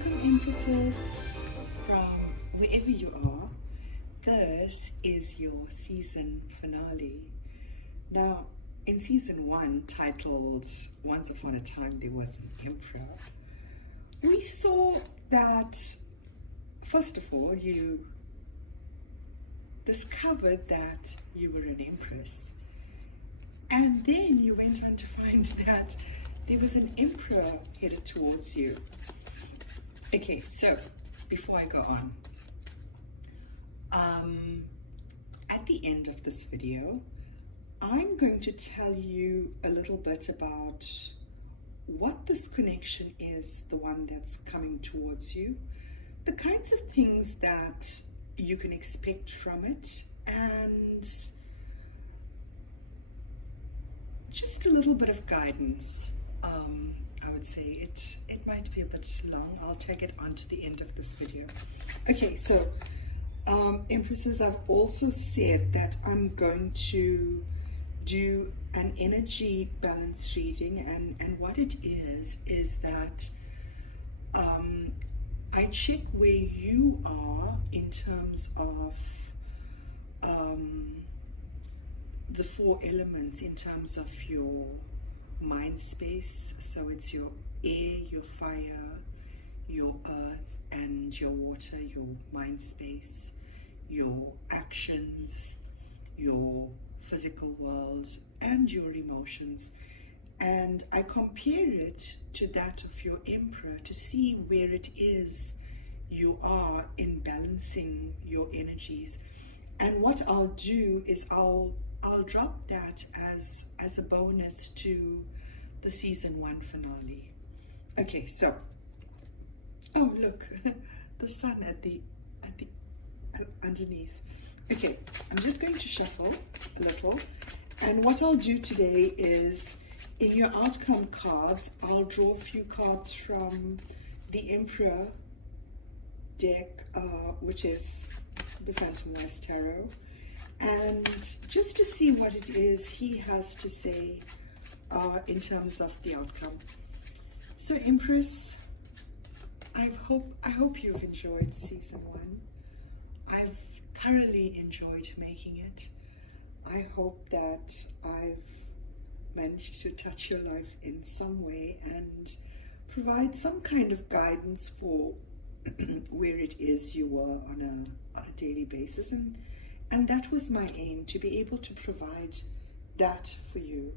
Welcome, Empresses, from wherever you are. This is your season finale. Now, in season 1, titled Once Upon a Time There Was an Emperor, we saw that, first of all, you discovered that you were an Empress. And then you went on to find that there was an Emperor headed towards you. Okay, so before I go on, at the end of this video, I'm going to tell you a little bit about what this connection is, the one that's coming towards you, the kinds of things that you can expect from it, and just a little bit of guidance. I would say it might be a bit long. I'll take it on to the end of this video. Okay, so Empresses, I've also said that I'm going to do an energy balance reading, and what it is that I check where you are in terms of the 4 elements, in terms of your mind space. So it's your air, your fire, your earth, and your water, your mind space, your actions, your physical world, and your emotions. And I compare it to that of your emperor to see where it is you are in balancing your energies. And what I'll do is I'll drop that as a bonus to the season 1 finale. Okay, so, oh look, the sun at the underneath. Okay, I'm just going to shuffle a little, and what I'll do today is, in your outcome cards, I'll draw a few cards from the Emperor deck, which is the Phantom West Tarot, and just to see what it is he has to say in terms of the outcome. So Empress, I hope you've enjoyed season 1. I've thoroughly enjoyed making it. I hope that I've managed to touch your life in some way and provide some kind of guidance for where it is you were on a daily basis, and that was my aim, to be able to provide that for you.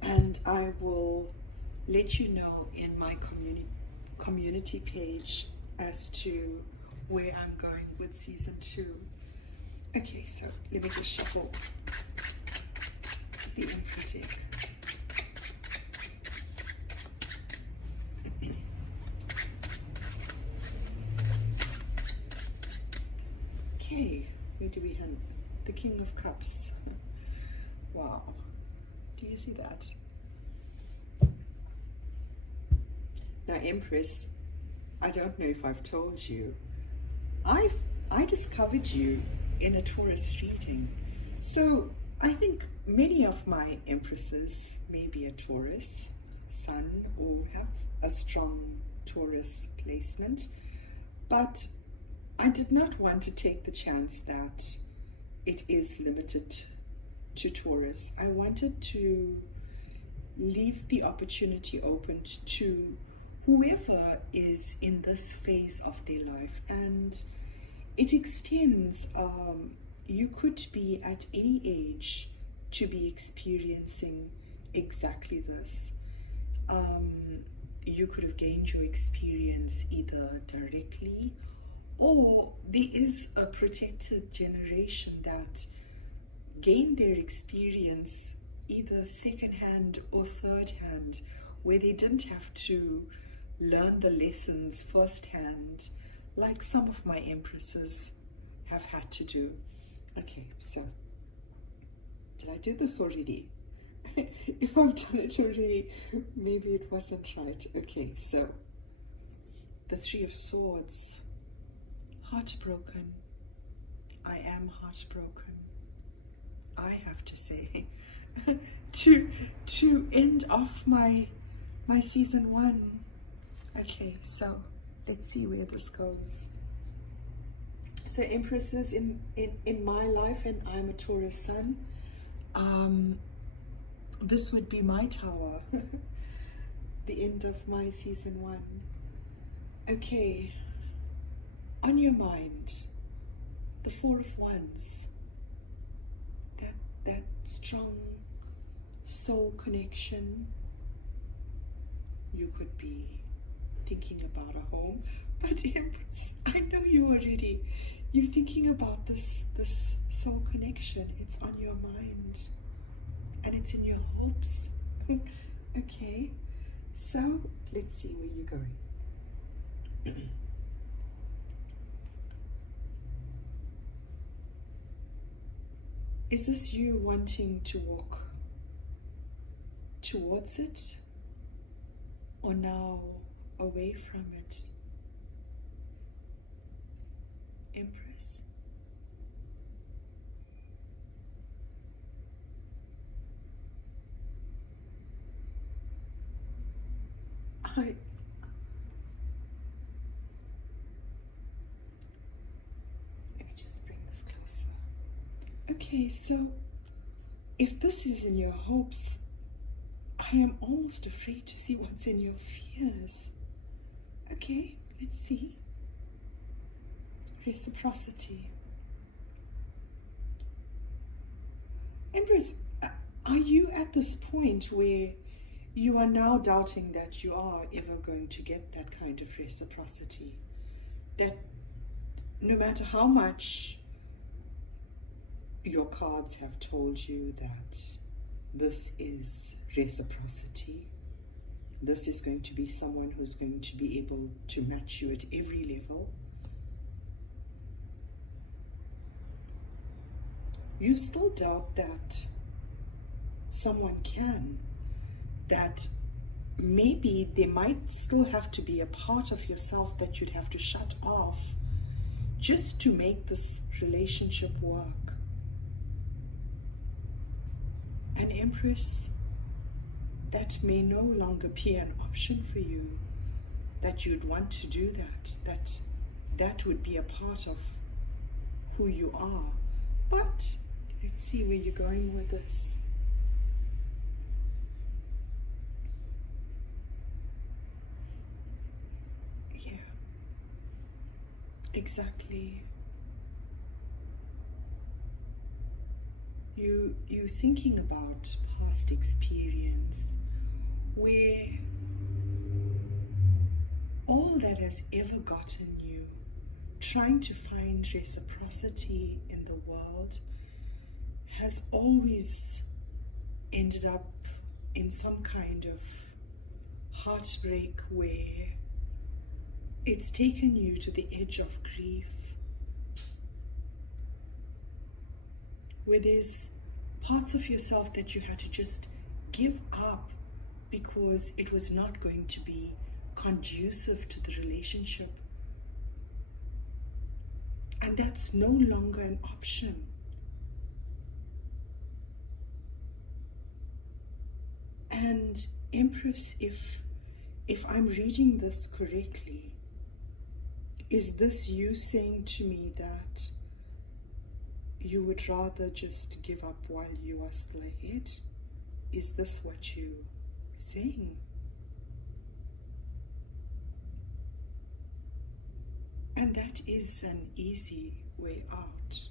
And I will let you know in my community page as to where I'm going with season 2. Okay, so let me just shuffle the Emperor deck. Okay, where do we have the King of Cups? Wow, do you see that? Now, Empress, I don't know if I've told you, I discovered you in a Taurus reading. So I think many of my Empresses may be a Taurus sun or have a strong Taurus placement, but I did not want to take the chance that it is limited to Taurus. I wanted to leave the opportunity open to whoever is in this phase of their life, and it extends. You could be at any age to be experiencing exactly this. You could have gained your experience either directly, or there is a protected generation that gained their experience either second-hand or third-hand, where they didn't have to learn the lessons firsthand like some of my Empresses have had to do. Okay, so did I do this already? If I've done it already, maybe it wasn't right. Okay, so the 3 of Swords, heartbroken. I am heartbroken. I have to say, to end off my season 1. Okay, so let's see where this goes. So Empress is in my life, and I'm a Taurus sun. This would be my tower. The end of my season 1. Okay, on your mind, the 4 of Wands, that strong soul connection. You could be thinking about a home, but Empress, I know you already. You're thinking about this soul connection. It's on your mind, and it's in your hopes. Okay, so let's see where you're going. Is this you wanting to walk towards it, or now away from it? Empress? Let me just bring this closer. Okay, so if this is in your hopes, I am almost afraid to see what's in your fears. Okay, let's see. Reciprocity. Empress, are you at this point where you are now doubting that you are ever going to get that kind of reciprocity? That no matter how much your cards have told you that this is reciprocity, this is going to be someone who's going to be able to match you at every level, you still doubt that someone can, that maybe there might still have to be a part of yourself that you'd have to shut off just to make this relationship work. And Empress, that may no longer be an option for you, that you'd want to do that would be a part of who you are. But let's see where you're going with this. Yeah, exactly. You thinking about past experience where all that has ever gotten you trying to find reciprocity in the world has always ended up in some kind of heartbreak where it's taken you to the edge of grief, where there's parts of yourself that you had to just give up because it was not going to be conducive to the relationship. And that's no longer an option. And Empress, if I'm reading this correctly, is this you saying to me that you would rather just give up while you are still ahead? Is this what you're saying? And that is an easy way out.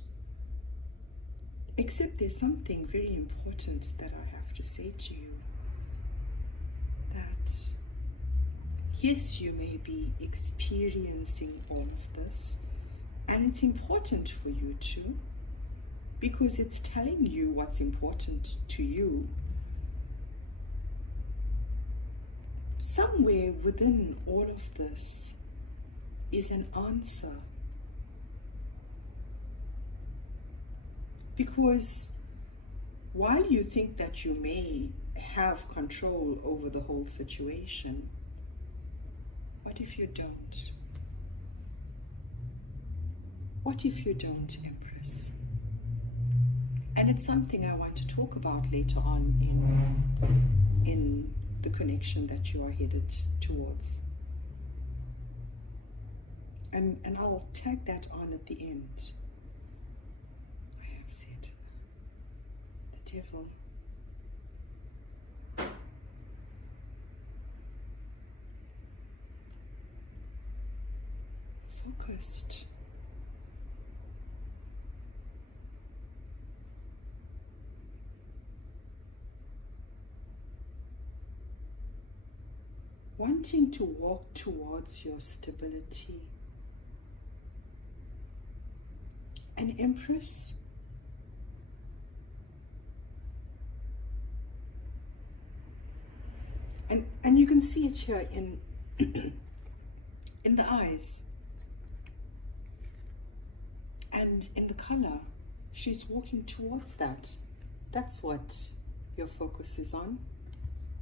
Except there's something very important that I have to say to you. That yes, you may be experiencing all of this, and it's important for you too, because it's telling you what's important to you. Somewhere within all of this is an answer. Because while you think that you may have control over the whole situation, what if you don't? What if you don't, Empress? And it's something I want to talk about later on in the connection that you are headed towards. And I'll tag that on at the end. I have said the devil. Focused. Wanting to walk towards your stability. An Empress and you can see it here in in the eyes and in the color. She's walking towards that. That's what your focus is on.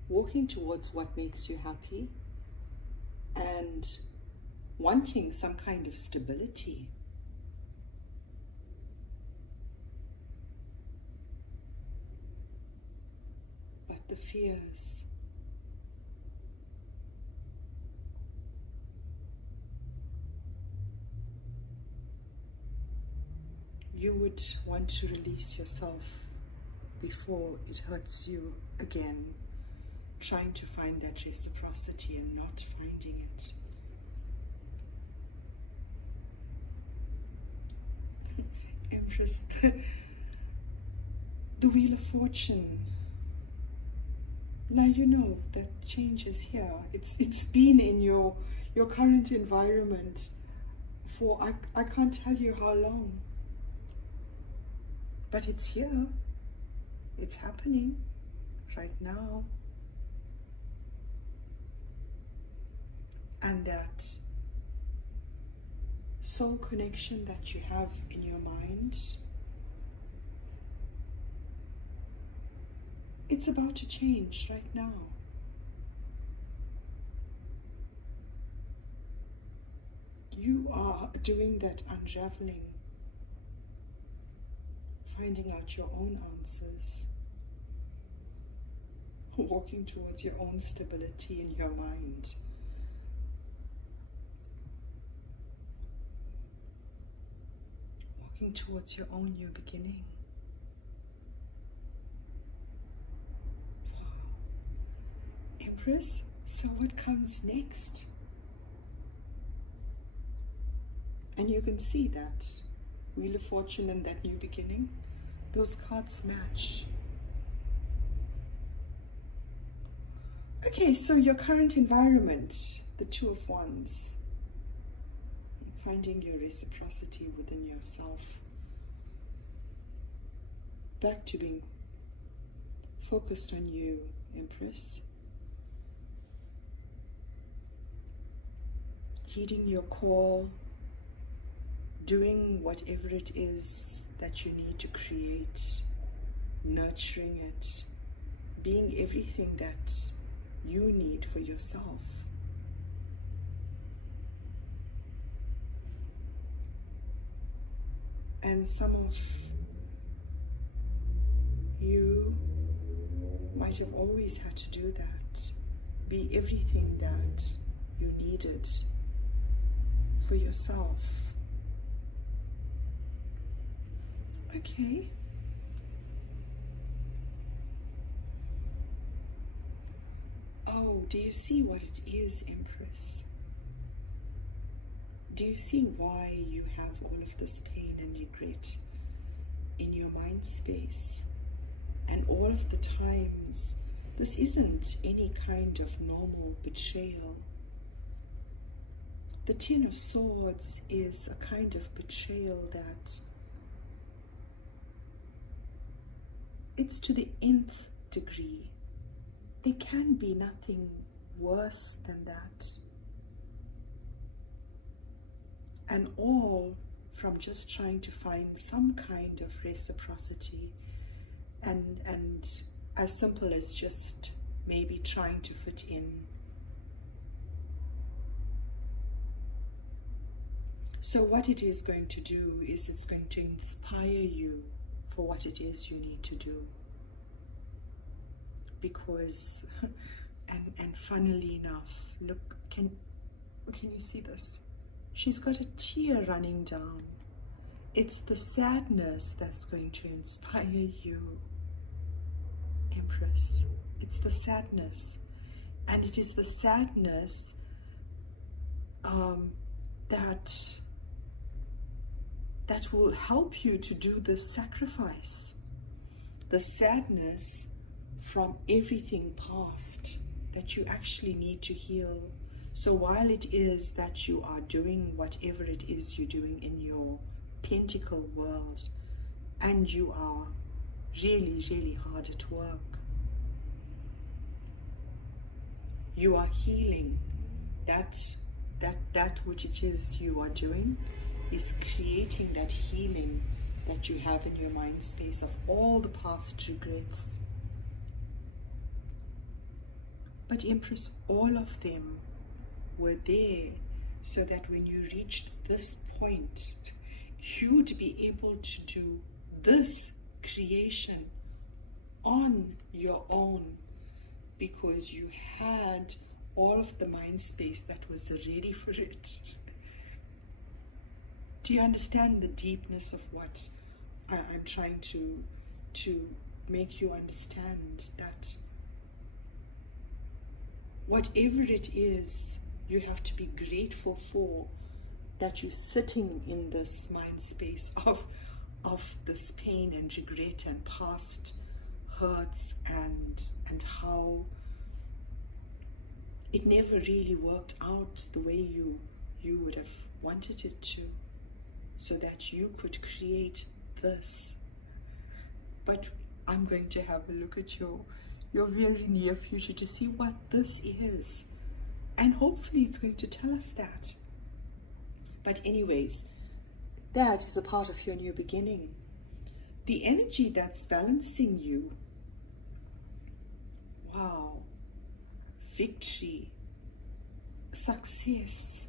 Walking towards what makes you happy and wanting some kind of stability. But the fears, you would want to release yourself before it hurts you again, trying to find that reciprocity and not finding it. Empress, the Wheel of Fortune. Now you know that change is here. It's been in your current environment for I can't tell you how long. But it's here. It's happening right now. And that soul connection that you have in your mind, it's about to change right now. You are doing that unraveling, finding out your own answers, walking towards your own stability in your mind. Walking towards your own new beginning. Empress, so what comes next? And you can see that Wheel of Fortune and that new beginning, those cards match. Okay, so your current environment, the Two of Wands, finding your reciprocity within yourself, back to being focused on you, Empress. Heeding your call, doing whatever it is that you need to create, nurturing it, being everything that you need for yourself. And some of you might have always had to do that, be everything that you needed for yourself. Okay. Oh, do you see what it is, Empress? Do you see why you have all of this pain and regret in your mind space? And all of the times, this isn't any kind of normal betrayal. The Ten of Swords is a kind of betrayal that it's to the nth degree. There can be nothing worse than that. And all from just trying to find some kind of reciprocity and as simple as just maybe trying to fit in. So what it is going to do is it's going to inspire you for for what it is you need to do. Because, and funnily enough, look, can you see this? She's got a tear running down. It's the sadness that's going to inspire you, Empress. It's the sadness. And it is the sadness that will help you to do this sacrifice. The sadness from everything past that you actually need to heal. So while it is that you are doing whatever it is you're doing in your pentacle world, and you are really, really hard at work, you are healing. That which it is you are doing is creating that healing that you have in your mind space of all the past regrets. But Empress, all of them were there so that when you reached this point, you'd be able to do this creation on your own, because you had all of the mind space that was ready for it. Do you understand the deepness of what I'm trying to make you understand? That whatever it is, you have to be grateful for that you're sitting in this mind space of this pain and regret and past hurts and how it never really worked out the way you would have wanted it to, so that you could create this. But I'm going to have a look at your very near future to see what this is, and hopefully it's going to tell us that. But anyways, that is a part of your new beginning. The energy that's balancing you, wow, victory, success.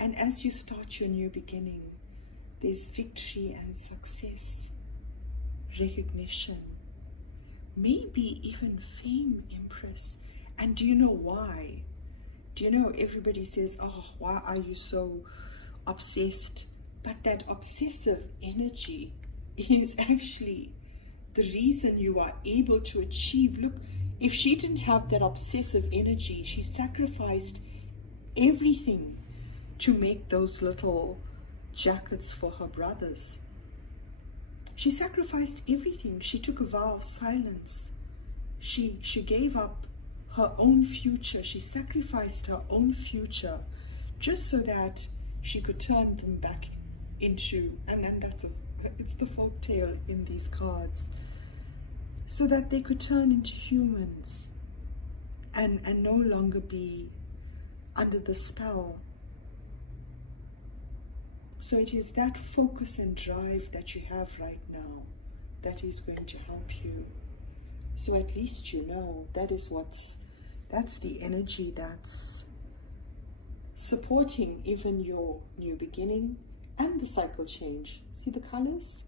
And as you start your new beginning, there's victory and success, recognition, maybe even fame, Empress. And do you know why? Do you know everybody says, oh, why are you so obsessed? But that obsessive energy is actually the reason you are able to achieve. Look, if she didn't have that obsessive energy, she sacrificed everything to make those little jackets for her brothers. She sacrificed everything. She took a vow of silence. She gave up her own future. She sacrificed her own future just so that she could turn them back into, and it's the folk tale in these cards, so that they could turn into humans and no longer be under the spell. So it is that focus and drive that you have right now that is going to help you. So at least you know that's the energy that's supporting even your new beginning and the cycle change. See the colors?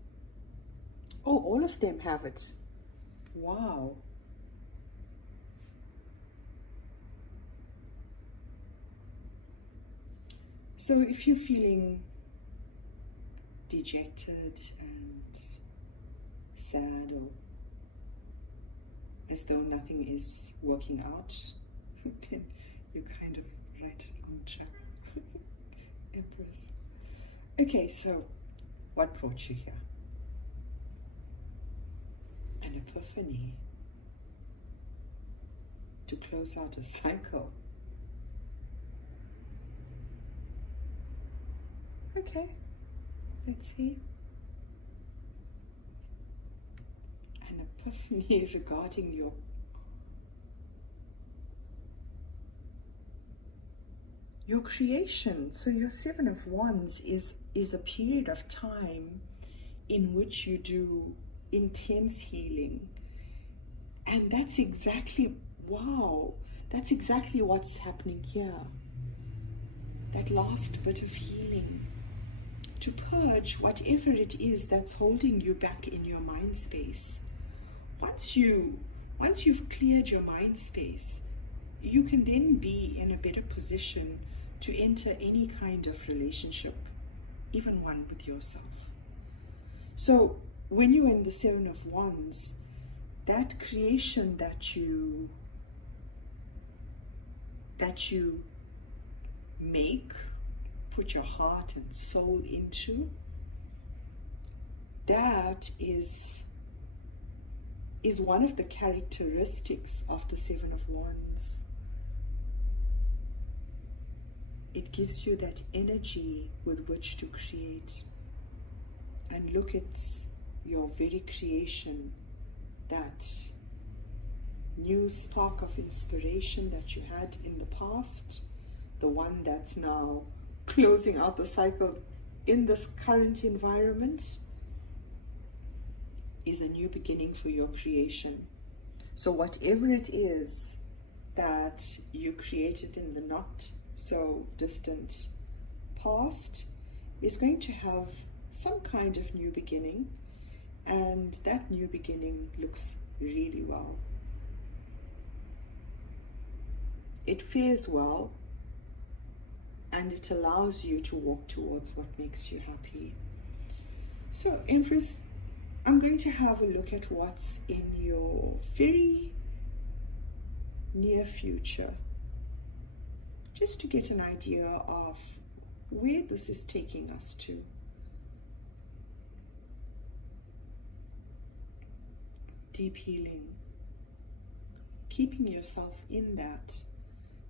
Oh, all of them have it. Wow. So if you're feeling dejected and sad, or as though nothing is working out, then you're kind of right on track. Empress. Okay, so what brought you here? An epiphany to close out a cycle. Okay, let's see. An epiphany regarding your creation. So your Seven of Wands is a period of time in which you do intense healing. And that's exactly, wow, that's exactly what's happening here. That last bit of healing. to purge whatever it is that's holding you back in your mind space. Once you've cleared your mind space, you can then be in a better position to enter any kind of relationship, even one with yourself. So when you're in the Seven of Wands, that creation that you make, put your heart and soul into, that is one of the characteristics of the Seven of Wands. It gives you that energy with which to create. And look at your very creation, that new spark of inspiration that you had in the past, the one that's now closing out the cycle in this current environment, is a new beginning for your creation. So whatever it is that you created in the not so distant past is going to have some kind of new beginning, and that new beginning looks really well. It fares well, and it allows you to walk towards what makes you happy. So Empress, I'm going to have a look at what's in your very near future, just to get an idea of where this is taking us to. Deep healing, keeping yourself in that,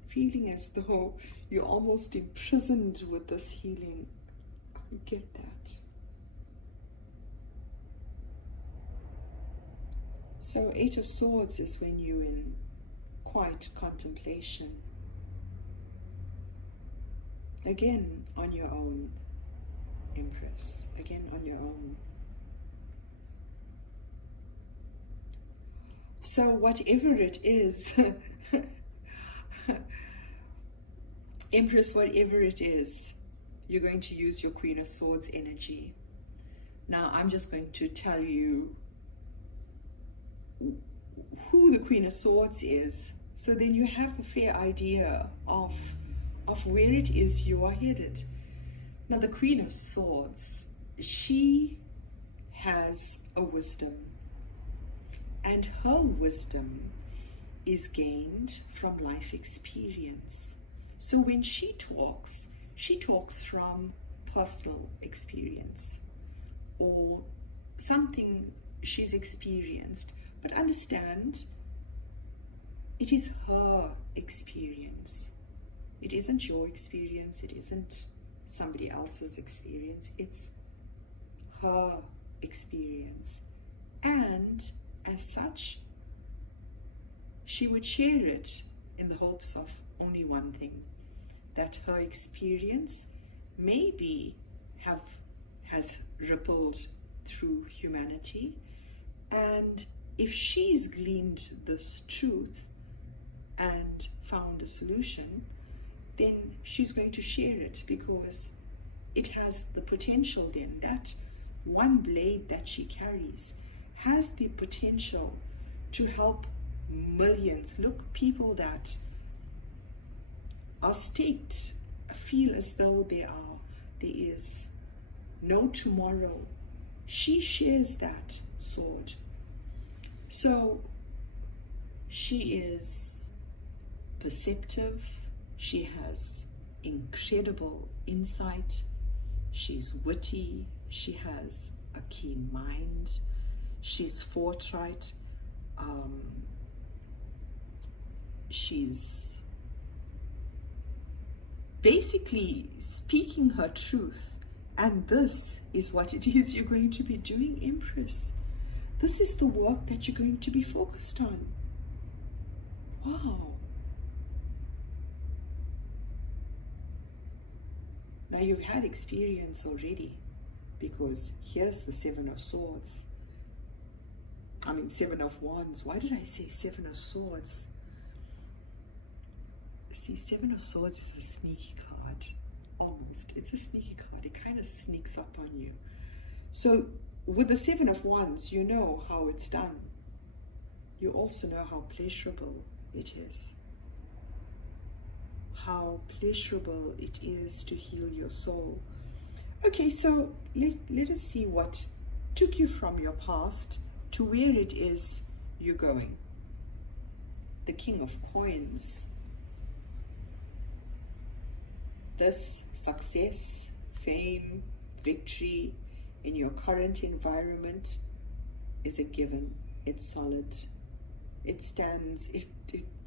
feeling as though you're almost imprisoned with this healing. I get that. So Eight of Swords is when you're in quiet contemplation. Again, on your own, Empress. Again, on your own. So whatever it is, Empress, whatever it is, you're going to use your Queen of Swords energy. Now, I'm just going to tell you who the Queen of Swords is, so then you have a fair idea of where it is you are headed. Now, the Queen of Swords, she has a wisdom, and her wisdom is gained from life experience. So when she talks from personal experience or something she's experienced. But understand, it is her experience. It isn't your experience. It isn't somebody else's experience. It's her experience. And as such, she would share it in the hopes of only one thing, that her experience maybe has rippled through humanity, and if she's gleaned this truth and found a solution, then she's going to share it, because it has the potential then, that one blade that she carries has the potential to help millions. Look, people that are staked feel as though there is no tomorrow. She shares that sword. So she is perceptive, she has incredible insight, she's witty, she has a keen mind, she's forthright, she's basically speaking her truth. And this is what it is you're going to be doing, Empress. This is the work that you're going to be focused on. Wow. Now you've had experience already, because here's the Seven of Swords. Seven of Wands. Why did I say Seven of Swords? See, Seven of Swords is a sneaky card. almost. It's a sneaky card. It kind of sneaks up on you. So with the Seven of Wands, you know how it's done. You also know how pleasurable it is. How pleasurable it is to heal your soul. Okay, so let us see what took you from your past to where it is you're going. The King of Coins. This success, fame, victory in your current environment is a given. It's solid. It stands, it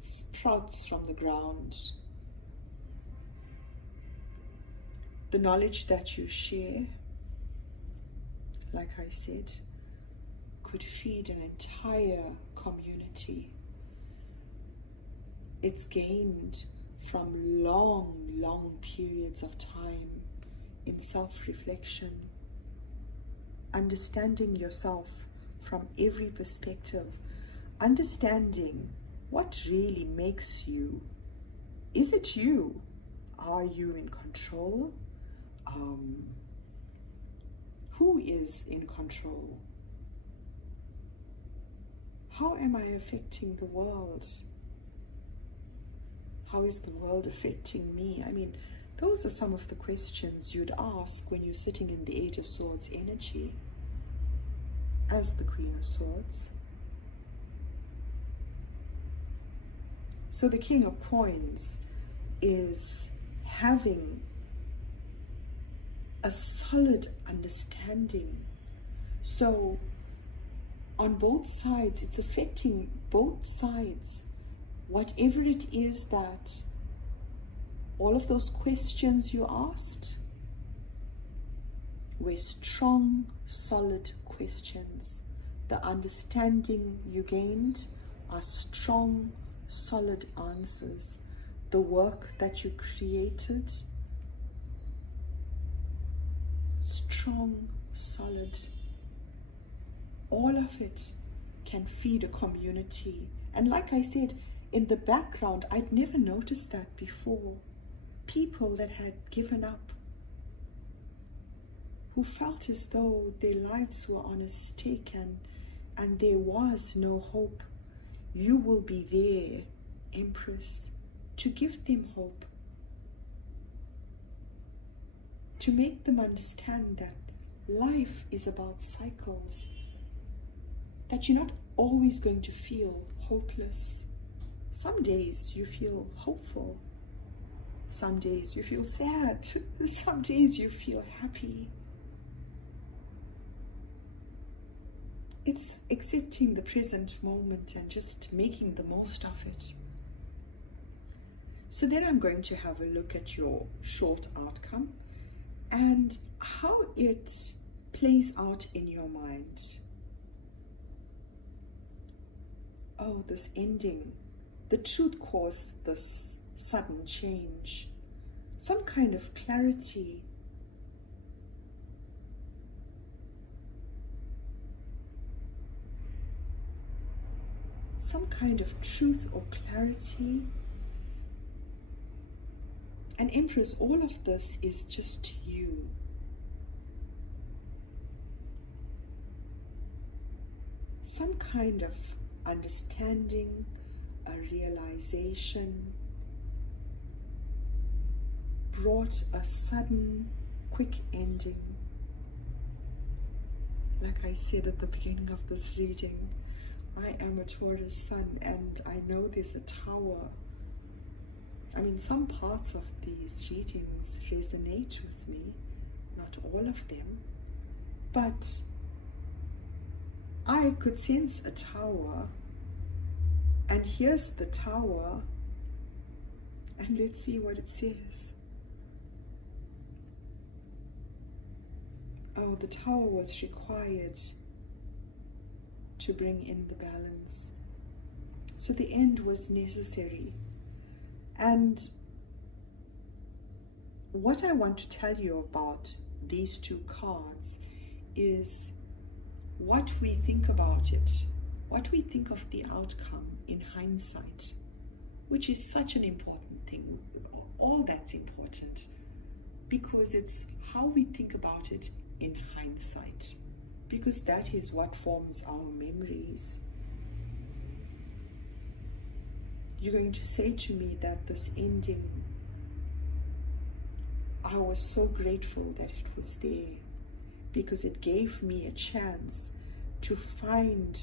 sprouts from the ground. The knowledge that you share, like I said, could feed an entire community. It's gained from long periods of time in self-reflection, understanding yourself from every perspective, understanding what really makes you. Is it you? Are you in control? Who is in control? How am I affecting the world? How is the world affecting me? I mean, those are some of the questions you'd ask when you're sitting in the Eight of Swords energy as the Queen of Swords. So the King of Coins is having a solid understanding. So on both sides, it's affecting both sides. Whatever it is that all of those questions you asked were strong, solid questions. The understanding you gained are strong, solid answers. The work that you created, strong, solid. All of it can feed a community. And like I said, in the background, I'd never noticed that before. People that had given up, who felt as though their lives were on a stake and there was no hope. You will be there, Empress, to give them hope, to make them understand that life is about cycles, that you're not always going to feel hopeless. Some days you feel hopeful, some days you feel sad, some days you feel happy. It's accepting the present moment and just making the most of it. So then I'm going to have a look at your short outcome and how it plays out in your mind. Oh, this ending. The truth caused this sudden change. Some kind of clarity. Some kind of truth or clarity. And Empress, all of this is just you. Some kind of understanding, a realization, brought a sudden, quick ending. Like I said at the beginning of this reading, I am a Taurus sun and I know there's a tower. I mean, some parts of these readings resonate with me, not all of them, but I could sense a tower, and here's the tower, and let's see what it says. Oh, the tower was required to bring in the balance. So the end was necessary. And what I want to tell you about these two cards is what we think about it, what we think of the outcome in hindsight, which is such an important thing. All that's important, because it's how we think about it in hindsight, because that is what forms our memories. You're going to say to me that this ending, I was so grateful that it was there, because it gave me a chance to find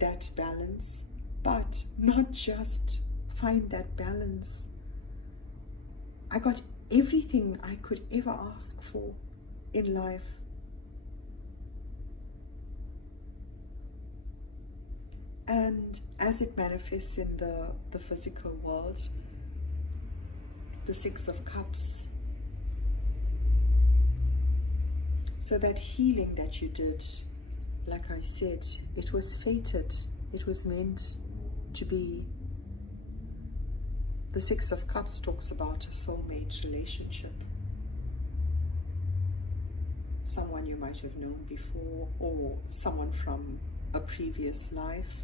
that balance, but not just find that balance. I got everything I could ever ask for in life. And as it manifests in the physical world, the Six of Cups. So that healing that you did, like I said, it was fated. It was meant to be. The Six of Cups talks about a soulmate relationship. Someone you might have known before, or someone from a previous life.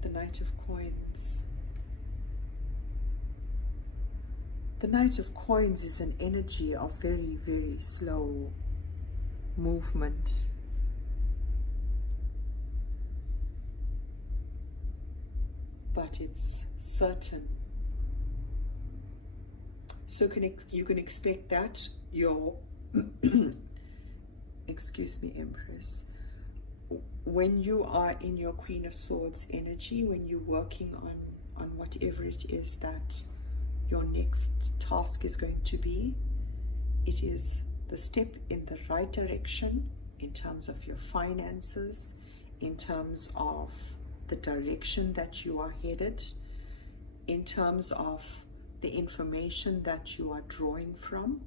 The Knight of Coins. The Knight of Coins is an energy of very, very slow movement. But it's certain. So you can expect that your, excuse me, Empress, when you are in your Queen of Swords energy, when you're working on whatever it is that your next task is going to be, it is the step in the right direction in terms of your finances, in terms of the direction that you are headed, in terms of the information that you are drawing from,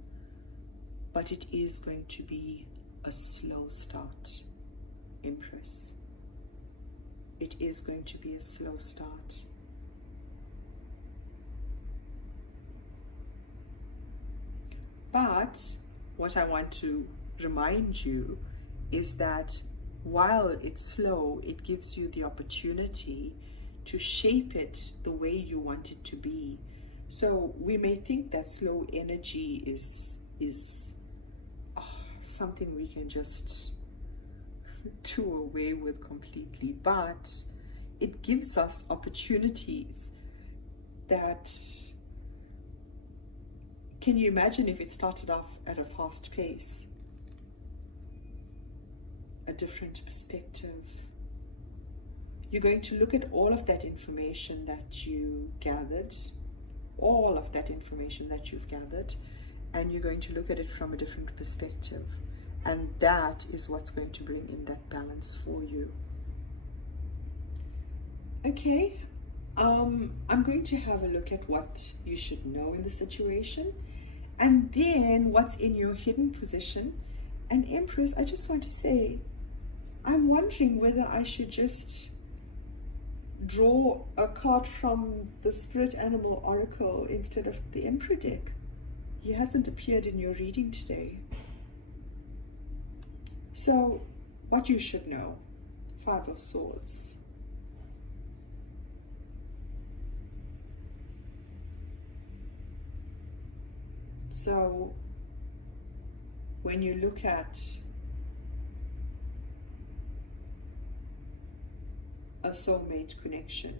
but it is going to be a slow start, Empress. It is going to be a slow start. But what I want to remind you is that while it's slow, it gives you the opportunity to shape it the way you want it to be. So we may think that slow energy is something we can just do away with completely, but it gives us opportunities that, can you imagine if it started off at a fast pace? A different perspective. You're going to look at all of that information that you gathered, all of that information that you've gathered, and you're going to look at it from a different perspective. And that is what's going to bring in that balance for you. Okay, I'm going to have a look at what you should know in the situation, and then what's in your hidden position. And Empress, I just want to say, I'm wondering whether I should just draw a card from the Spirit Animal Oracle instead of the Emperor deck. He hasn't appeared in your reading today. So, what you should know, Five of Swords. So, when you look at a soulmate connection,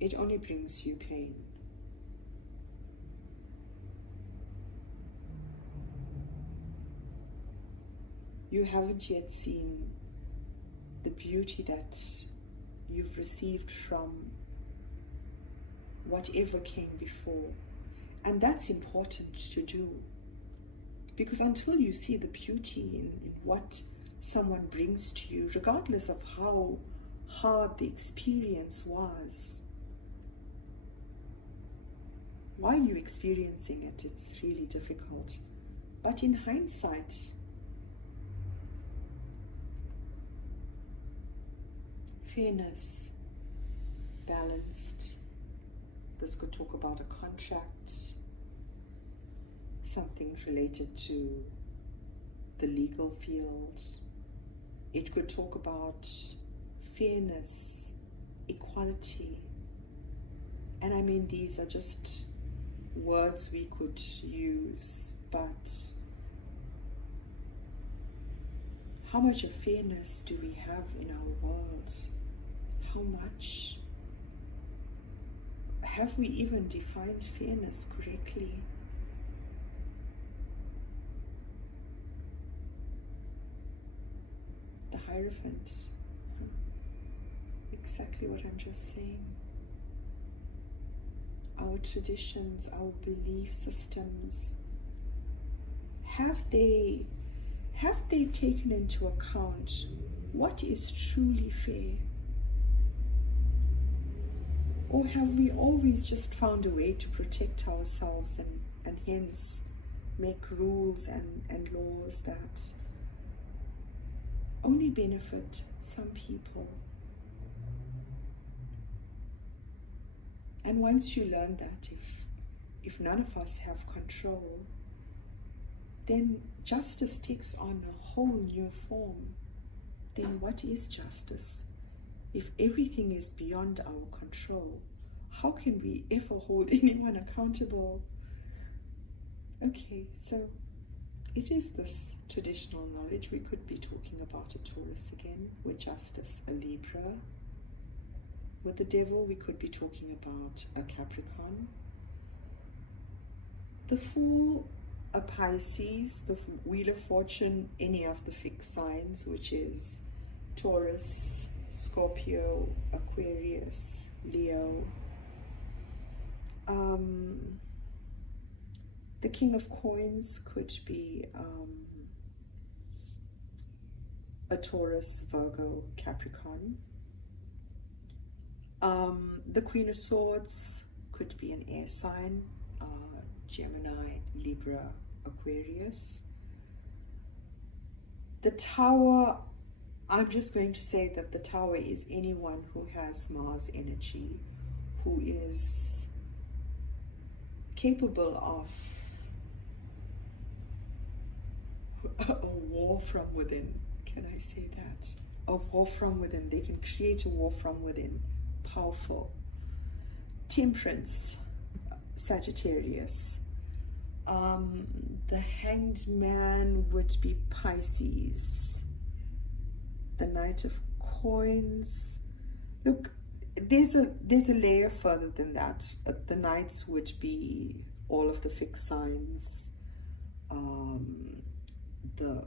it only brings you pain. You haven't yet seen the beauty that you've received from whatever came before. And that's important to do, because until you see the beauty in what someone brings to you, regardless of how hard the experience was, while you're experiencing it, it's really difficult. But in hindsight, fairness, balanced. This could talk about a contract, something related to the legal field. It could talk about fairness, equality, And I mean, these are just words we could use, but how much of fairness do we have in our world? How much? Have we even defined fairness correctly? The Hierophant. Exactly what I'm just saying. Our traditions, our belief systems, have they taken into account what is truly fair? Or have we always just found a way to protect ourselves and hence make rules and laws that only benefit some people? And once you learn that, if none of us have control, then justice takes on a whole new form. Then what is justice? If everything is beyond our control, how can we ever hold anyone accountable? Okay, so it is this traditional knowledge. We could be talking about a Taurus again, with justice, a Libra. With the devil, we could be talking about a Capricorn. The Fool, a Pisces. The Wheel of Fortune, any of the fixed signs, which is Taurus, Scorpio, Aquarius, Leo. The King of Coins could be a Taurus, Virgo, Capricorn. The Queen of Swords could be an air sign, Gemini, Libra, Aquarius. The Tower, I'm just going to say that the Tower is anyone who has Mars energy, who is capable of a war from within. Can I say that? A war from within. They can create a war from within. Powerful. Temperance, Sagittarius. The Hanged Man would be Pisces. The Knight of Coins. Look, there's a layer further than that. The Knights would be all of the fixed signs. The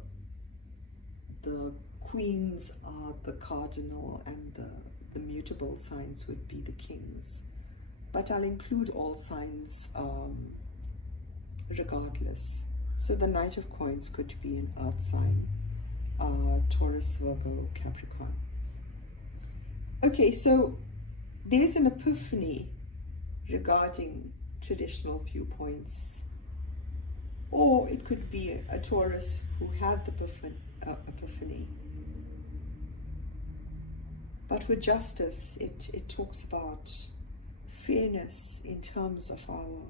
Queens are the cardinal, and the mutable signs would be the kings. But I'll include all signs regardless. So the Knight of Coins could be an earth sign, Taurus, Virgo, Capricorn. Okay, so there's an epiphany regarding traditional viewpoints. Or it could be a Taurus who had the epiphany. But with justice, it talks about fairness in terms of our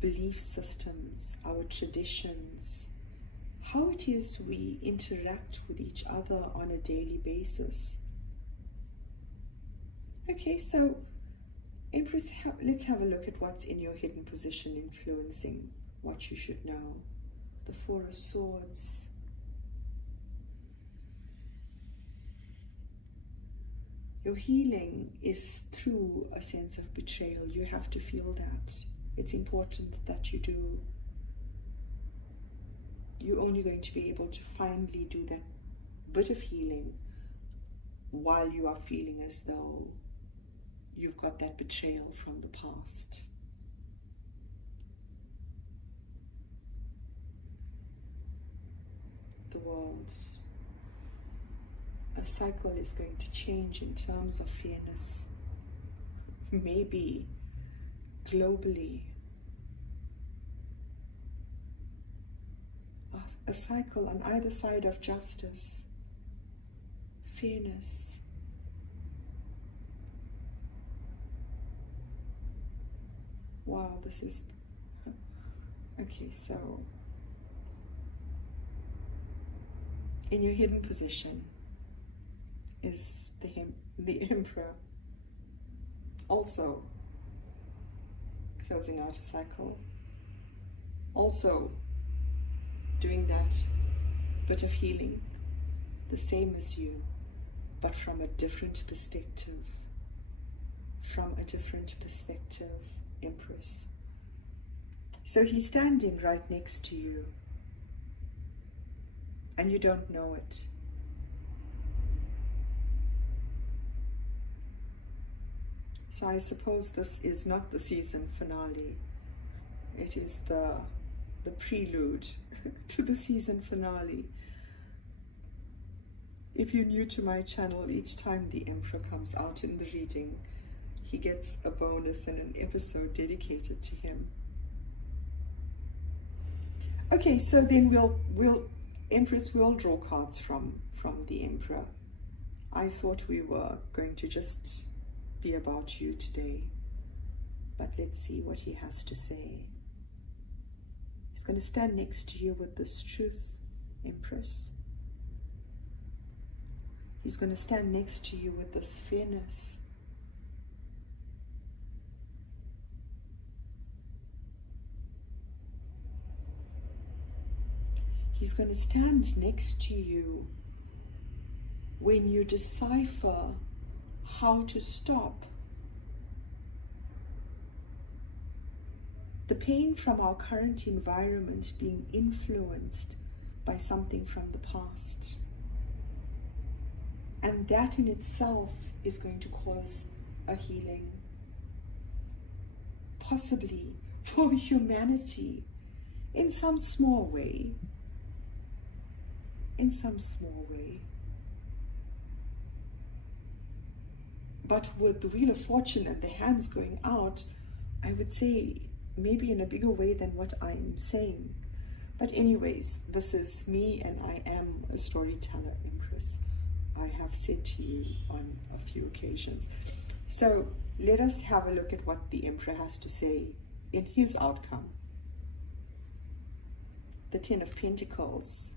belief systems, our traditions, how it is we interact with each other on a daily basis. Okay, so Empress, let's have a look at what's in your hidden position influencing what you should know. The Four of Swords. Your healing is through a sense of betrayal. You have to feel that. It's important that you do. You're only going to be able to finally do that bit of healing while you are feeling as though you've got that betrayal from the past. The world. A cycle is going to change in terms of fairness. Maybe globally. A cycle on either side of justice, fairness. Wow, this is okay. So in your hidden position is the Emperor. also closing out a cycle, also doing that bit of healing, the same as you, but from a different perspective. From a different perspective, Empress. So he's standing right next to you, and you don't know it. So I suppose this is not the season finale. It is the prelude to the season finale. If you're new to my channel, each time the Emperor comes out in the reading, he gets a bonus and an episode dedicated to him. Okay, so then Empress will draw cards from the Emperor. I thought we were going to just be about you today, but let's see what he has to say. He's going to stand next to you with this truth, Empress. He's going to stand next to you with this fairness. He's going to stand next to you when you decipher how to stop the pain from our current environment being influenced by something from the past. And that in itself is going to cause a healing, possibly for humanity, in some small way. In some small way. But with the Wheel of Fortune and the hands going out, I would say maybe in a bigger way than what I am saying. But anyways, this is me, and I am a storyteller, Empress. I have said to you on a few occasions. So let us have a look at what the Emperor has to say in his outcome. The Ten of Pentacles.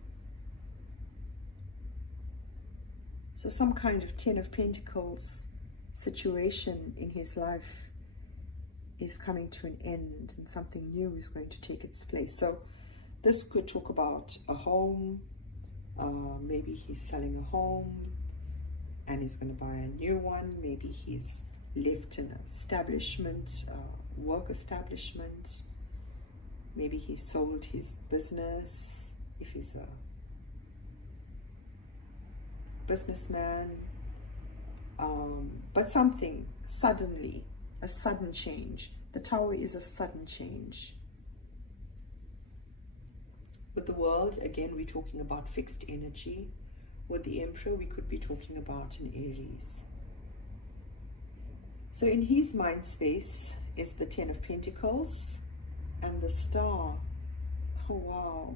So some kind of Ten of Pentacles situation in his life is coming to an end, and something new is going to take its place. So this could talk about a home. Maybe he's selling a home and he's going to buy a new one. Maybe he's left an establishment, work establishment. Maybe he sold his business if he's a businessman. But something suddenly, a sudden change. The Tower is a sudden change. With the World, again, we're talking about fixed energy. With the Emperor, we could be talking about an Aries. So in his mind space is the Ten of Pentacles and the Star. Oh, wow.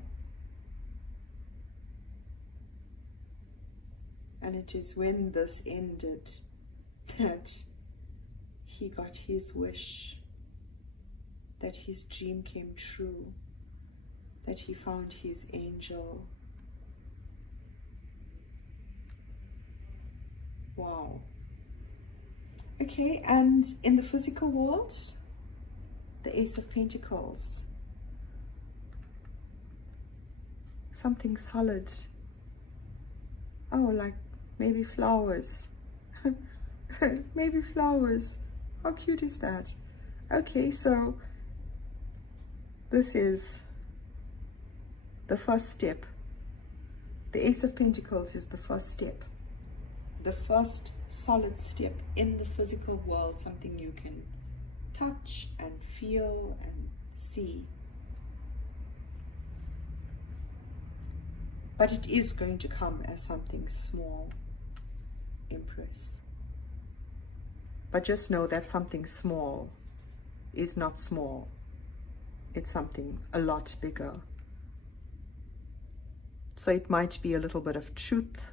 And it is when this ended that he got his wish, that his dream came true, that he found his angel. Wow. Okay, and in the physical world, the Ace of Pentacles. Something solid. Oh, like maybe flowers. Maybe flowers. How cute is that? Okay, so this is the first step. The Ace of Pentacles is the first step. The first solid step in the physical world, something you can touch and feel and see. But it is going to come as something small, Empress. But just know that something small is not small. It's something a lot bigger. So it might be a little bit of truth,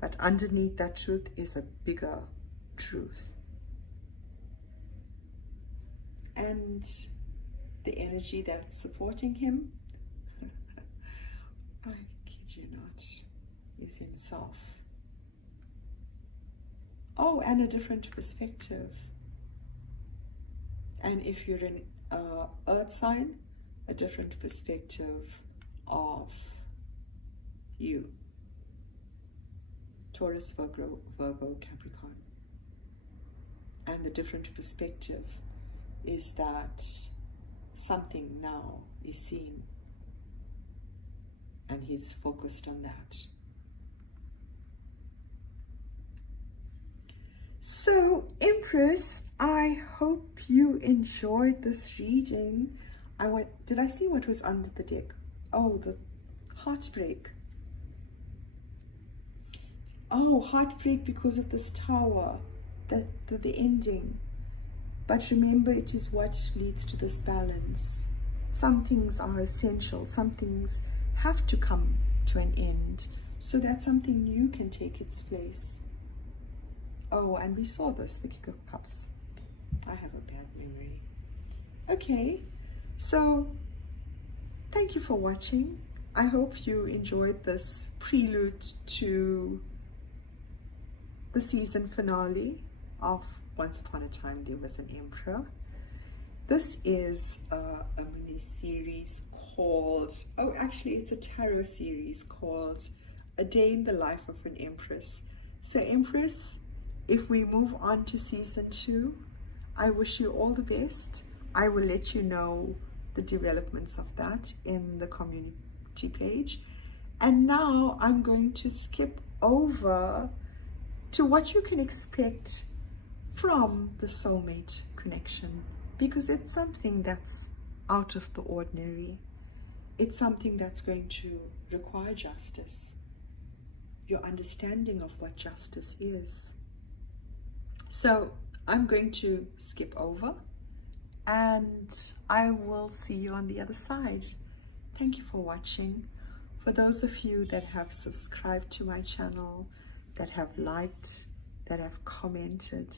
but underneath that truth is a bigger truth. And the energy that's supporting him, I kid you not, is himself. Oh, and a different perspective. And if you're an earth sign, a different perspective of you. Taurus, Virgo, Capricorn. And the different perspective is that something now is seen, and he's focused on that. So, Empress, I hope you enjoyed this reading. Did I see what was under the deck? Oh, the heartbreak. Oh, heartbreak because of this tower, the ending. But remember, it is what leads to this balance. Some things are essential. Some things have to come to an end so that something new can take its place. Oh, and we saw this, the King of Cups. I have a bad memory. Okay, so thank you for watching. I hope you enjoyed this prelude to the season finale of Once Upon a Time There Was an Emperor. This is a mini series called, oh, actually it's a tarot series called A Day in the Life of an Empress. So Empress, if we move on to season 2, I wish you all the best. I will let you know the developments of that in the community page. And now I'm going to skip over to what you can expect from the soulmate connection, because it's something that's out of the ordinary. It's something that's going to require justice, your understanding of what justice is. So I'm going to skip over, and I will see you on the other side. Thank you for watching. For those of you that have subscribed to my channel, that have liked, that have commented,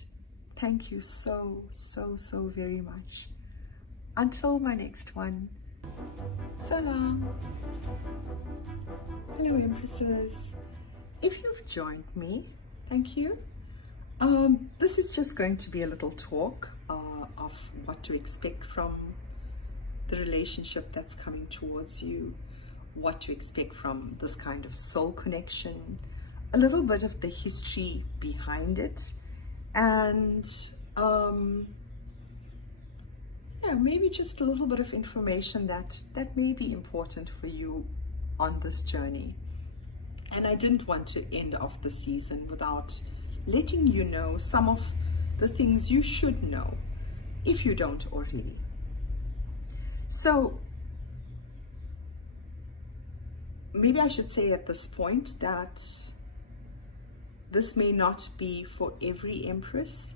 thank you so very much. Until my next one, so long. Hello Empresses. If you've joined me, thank you. This is just going to be a little talk of what to expect from the relationship that's coming towards you, what to expect from this kind of soul connection, a little bit of the history behind it, and yeah, maybe just a little bit of information that may be important for you on this journey. And I didn't want to end off the season without letting you know some of the things you should know if you don't already. So maybe I should say at this point that this may not be for every Empress.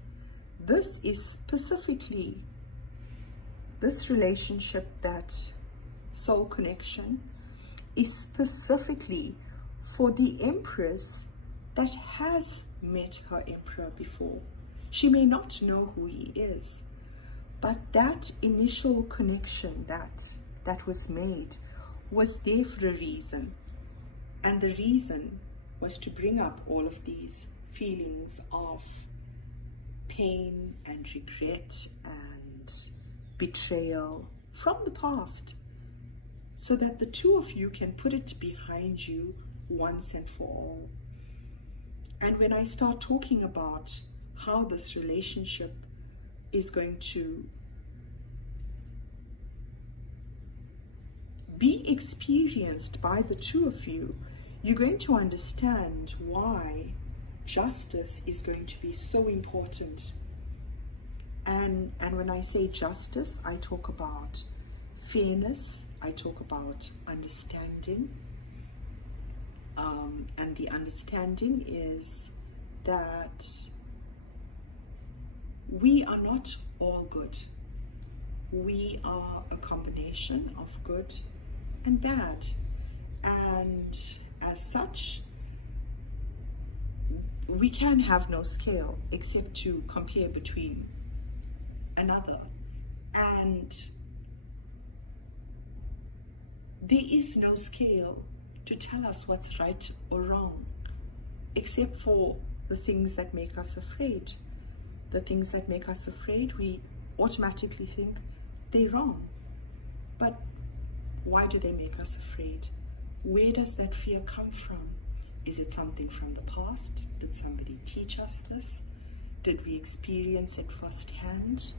This is specifically, this relationship, that soul connection, is specifically for the Empress that has met her Emperor before. She may not know who he is, but that initial connection that was made was there for a reason. And the reason was to bring up all of these feelings of pain and regret and betrayal from the past, so that the two of you can put it behind you once and for all. And when I start talking about how this relationship is going to be experienced by the two of you, you're going to understand why justice is going to be so important. And when I say justice, I talk about fairness, I talk about understanding. And the understanding is that we are not all good. We are a combination of good and bad. And as such, we can have no scale except to compare between another. And there is no scale to tell us what's right or wrong, except for the things that make us afraid. The things that make us afraid, we automatically think they're wrong. But why do they make us afraid? Where does that fear come from? Is it something from the past? Did somebody teach us this? Did we experience it firsthand?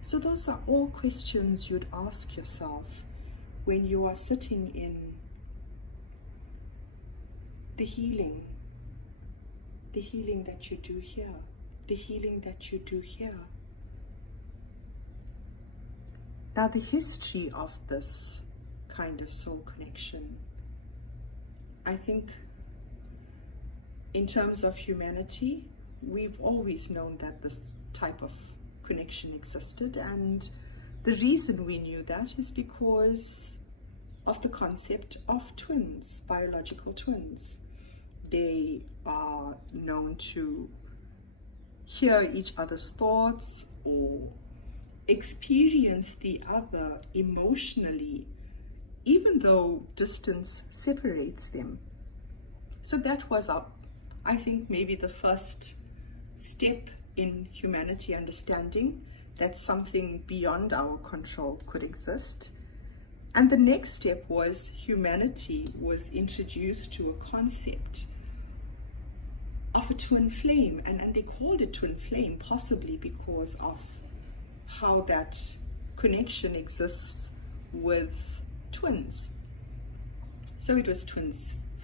So those are all questions you'd ask yourself when you are sitting in the healing that you do here, the healing that you do here. Now, the history of this kind of soul connection, I think in terms of humanity, we've always known that this type of connection existed, and the reason we knew that is because of the concept of twins, biological twins. They are known to hear each other's thoughts or experience the other emotionally, even though distance separates them. So that was, I think, maybe the first step in humanity understanding that something beyond our control could exist. And the next step was humanity was introduced to a concept of a twin flame, and they called it twin flame possibly because of how that connection exists with twins. So it was twin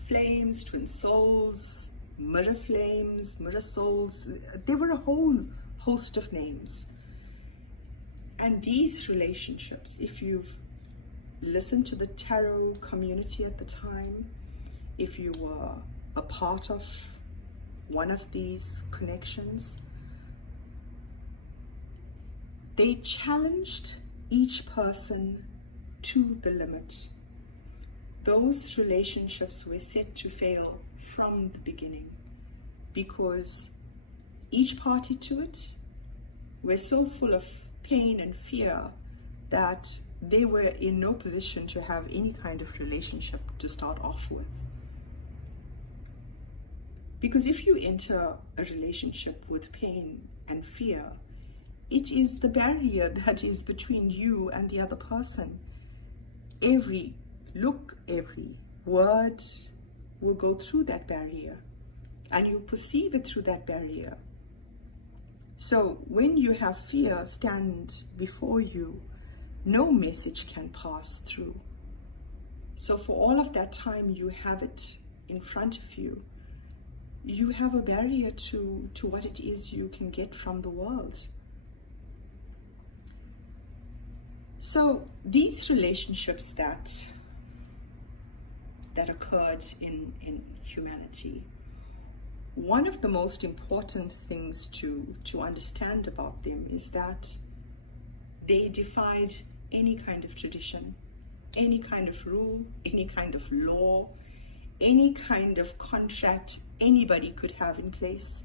flames, twin souls, mirror flames, mirror souls. There were a whole host of names. And these relationships, if you've listened to the tarot community at the time, if you were a part of one of these connections, they challenged each person to the limit. Those relationships were set to fail from the beginning because each party to it were so full of pain and fear that they were in no position to have any kind of relationship to start off with. Because if you enter a relationship with pain and fear, it is the barrier that is between you and the other person. Every look, every word will go through that barrier, and you perceive it through that barrier. So when you have fear stand before you, no message can pass through. So for all of that time you have it in front of you, you have a barrier to what it is you can get from the world. So these relationships that occurred in humanity, one of the most important things to understand about them is that they defied any kind of tradition, any kind of rule, any kind of law, any kind of contract anybody could have in place.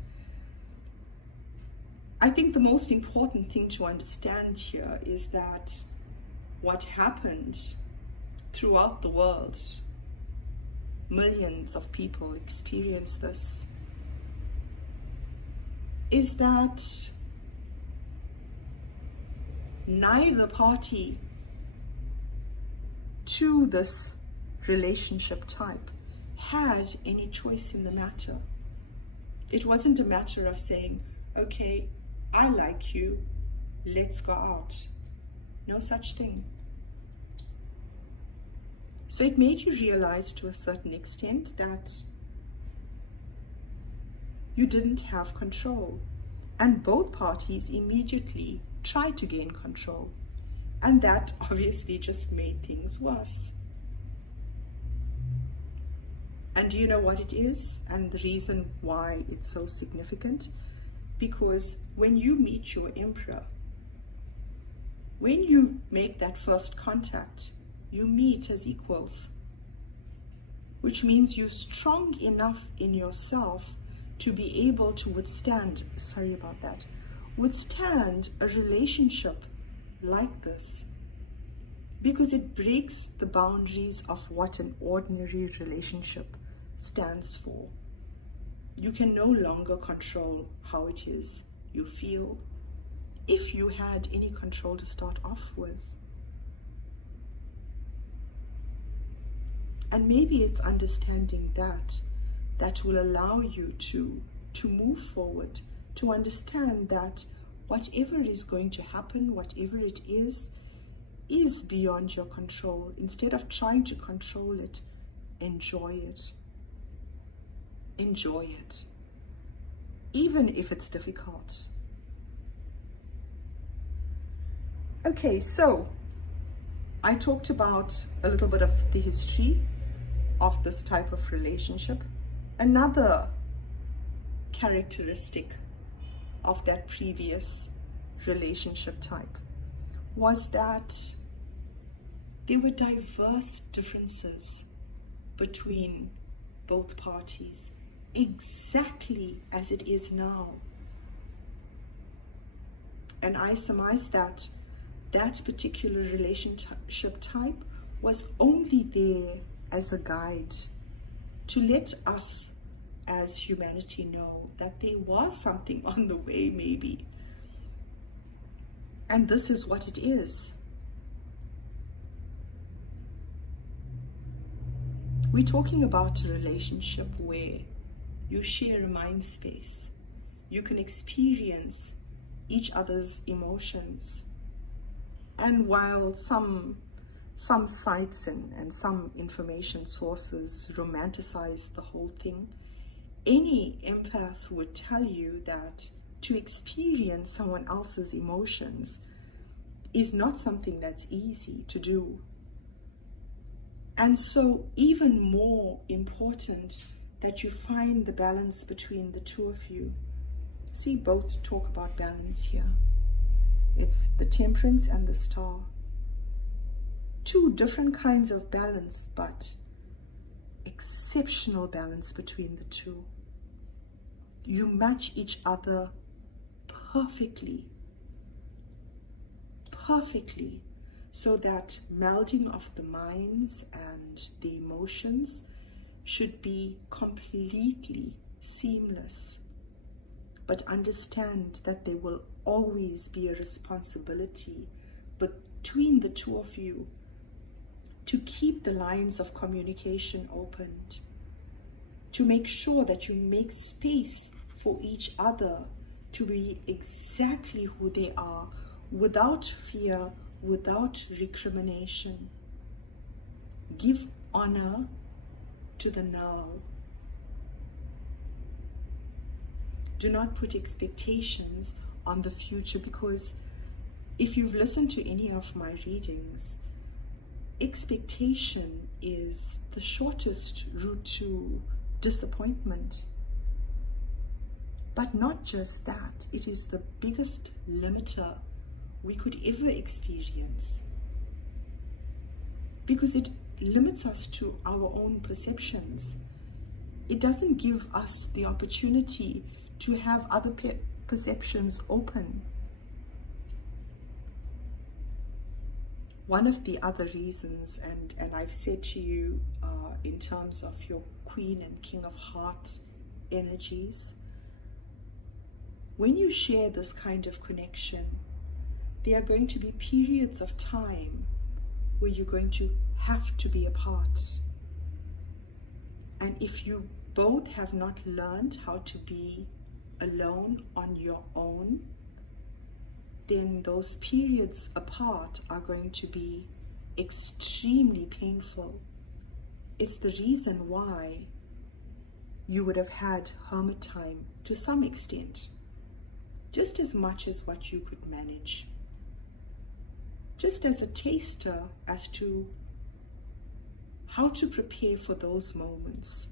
I think the most important thing to understand here is that what happened throughout the world, millions of people experience this, is that neither party to this relationship type had any choice in the matter. It wasn't a matter of saying, okay, I like you, let's go out. No such thing. So it made you realize to a certain extent that you didn't have control, and both parties immediately tried to gain control, and that obviously just made things worse. And do you know what it is, and the reason why it's so significant? Because when you meet your emperor, when you make that first contact, you meet as equals, which means you're strong enough in yourself to be able to withstand a relationship like this, because it breaks the boundaries of what an ordinary relationship stands for. You can no longer control how it is you feel, if you had any control to start off with. And maybe it's understanding that will allow you to move forward, to understand that whatever is going to happen, whatever it is beyond your control. Instead of trying to control it, enjoy it. Enjoy it, even if it's difficult. Okay, so I talked about a little bit of the history of this type of relationship. Another characteristic of that previous relationship type was that there were diverse differences between both parties, exactly as it is now. And I surmise that that particular relationship type was only there as a guide to let us as humanity know that there was something on the way, maybe. And this is what it is. We're talking about a relationship where you share a mind space. You can experience each other's emotions. And while some sites and some information sources romanticize the whole thing, any empath would tell you that to experience someone else's emotions is not something that's easy to do. And so even more important that you find the balance between the two of you. See, both talk about balance here. It's the Temperance and the Star. Two different kinds of balance, but exceptional balance between the two. You match each other perfectly, so that melding of the minds and the emotions should be completely seamless. But understand that there will always be a responsibility between the two of you to keep the lines of communication opened, to make sure that you make space for each other to be exactly who they are, without fear, without recrimination. Give honor to the now. Do not put expectations on the future, because if you've listened to any of my readings, expectation is the shortest route to disappointment. But not just that, it is the biggest limiter we could ever experience, because it limits us to our own perceptions. It doesn't give us the opportunity to have other perceptions open. One of the other reasons, and I've said to you in terms of your Queen and King of Hearts energies, when you share this kind of connection, there are going to be periods of time where you're going to have to be apart. And if you both have not learned how to be alone on your own, then those periods apart are going to be extremely painful. It's the reason why you would have had hermit time to some extent, just as much as what you could manage, just as a taster as to how to prepare for those moments.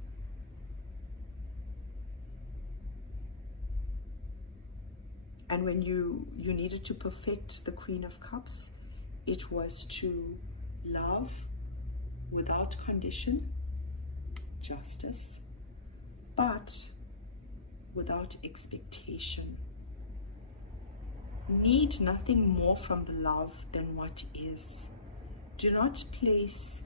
And when you needed to perfect the Queen of Cups, it was to love without condition, justice, but without expectation. Need nothing more from the love than what is. Do not place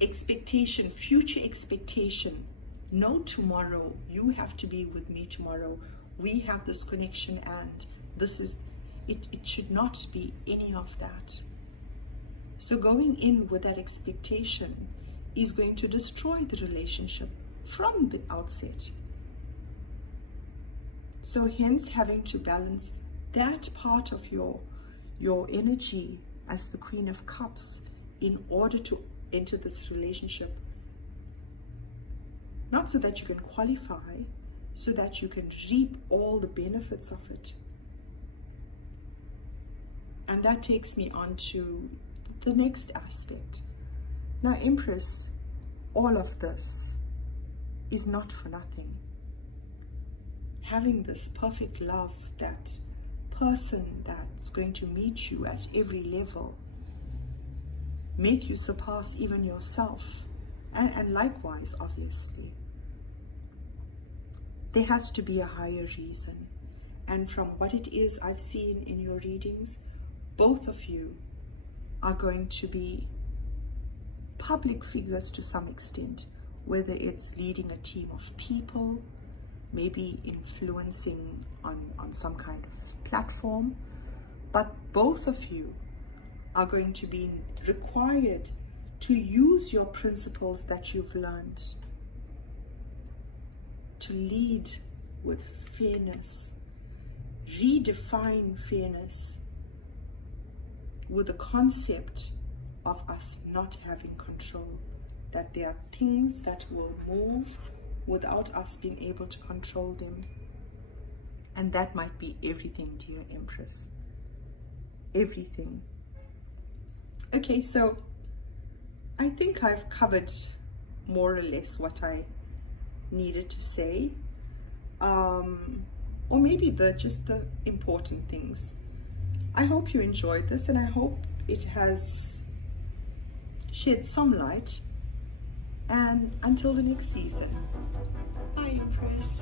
expectation, future expectation. No tomorrow, you have to be with me tomorrow, we have this connection and this is it. It should not be any of that. So going in with that expectation is going to destroy the relationship from the outset. So hence having to balance that part of your energy as the Queen of Cups in order to enter this relationship. Not so that you can qualify, so that you can reap all the benefits of it. And that takes me on to the next aspect. Now, Empress, all of this is not for nothing. Having this perfect love, that person that's going to meet you at every level, make you surpass even yourself, and likewise, obviously. There has to be a higher reason. And from what it is I've seen in your readings, both of you are going to be public figures to some extent, whether it's leading a team of people, maybe influencing on some kind of platform, but both of you are going to be required to use your principles that you've learned to lead with fairness, redefine fairness with the concept of us not having control, that there are things that will move without us being able to control them. And that might be everything, dear Empress. Everything. Okay, so I think I've covered more or less what I needed to say. Or maybe just the important things. I hope you enjoyed this, and I hope it has shed some light. And until the next season, bye, Empress.